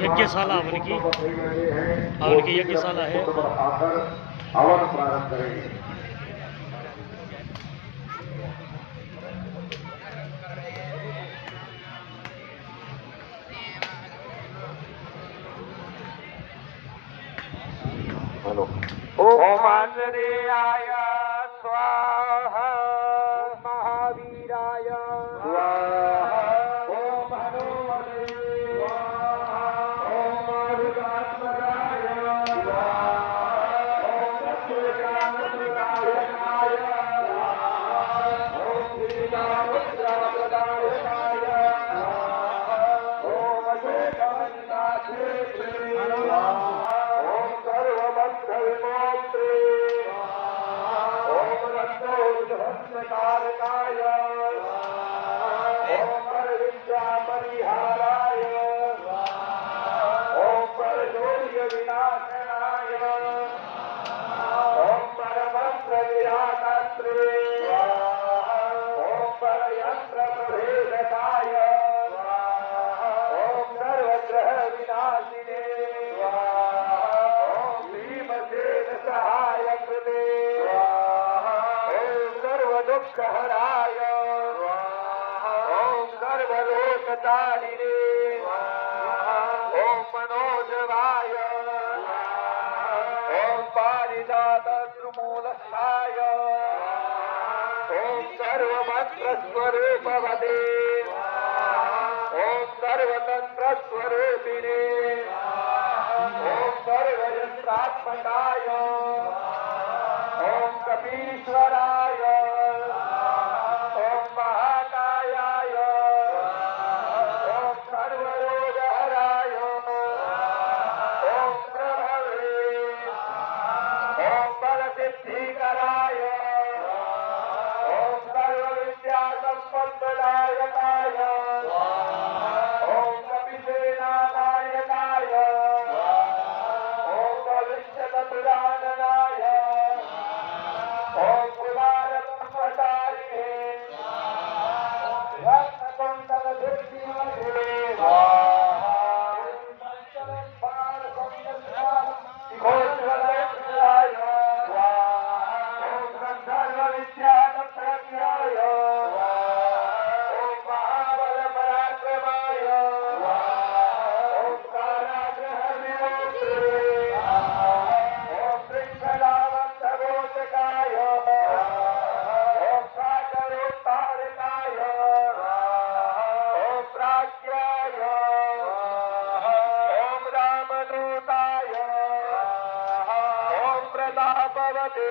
यज्ञशाला हवन की यज्ञशाला है। हवन प्रारंभ करेंगे। ओम आंजनेयाय स्वाहा, महावीराय स्वाहा, ओम हनुमते स्वाहा, ओम मारुतात्मजाय स्वाहा, ओम सत्यज्ञानप्रदायकाय स्वाहा, ओम श्रीरामचन्द्रप्रदायकाय स्वाहा, ओम अशोकवंशाय स्वाहा, ओम सर्वमंगलमोत्रे स्वाहा, ओम रक्तोद्भस्मकारकाय स्वाहा, ओम परविद्यापरिहाराय स्वाहा, ओम परशौर्यविनाशनाय स्वाहा, ओम परमन्त्रविराटत्रे स्वाहा, ओम परयन्त्रप्रभेदकाय स्वाहा, ओम सर्वग्रहविनाशिने स्वाहा, ओम भीमसेन सहायकृते स्वाहा, ओम सर्वदुःखहराय स्वाहा, ओम सर्वलोकतारिणे स्वाहा, ओम मनोजवाय स्वाहा, ओम पारिजातद्रुमूलस्थाय स्वाहा, ओम सर्वमन्त्रस्वरूपवते स्वाहा, ओम सर्वतन्त्रस्वरूपिणे स्वाहा, ओम सर्वयन्त्रात्मकाय ओम कपीश्वराय ओम महाकायाय ओम सर्वरोगहराय ओम प्रभवे ओम बलसिद्धिकराय ओम सर्वविद्यासम्पत्प्रदायकाय ओम कपिसेनानायकाय ओम भविष्यतपुराणनाय ओम कुमारब्रह्मचारिणे रत्नकुण्डलदीप्तिमते स्वाहा, शिखोज्ज्वलप्रियाय स्वाहा, ओम गन्धर्वविद्याप्रज्ञाय स्वाहा, ओम महाबलपराक्रमाय स्वाहा, ओम कारागृहविमोक्त्रे स्वाहा, ओम शृङ्खलाबद्धमोचकाय ओम सागरोत्तारकाय ओम प्राज्ञाय ओम रामदूताय ओम प्रतापवते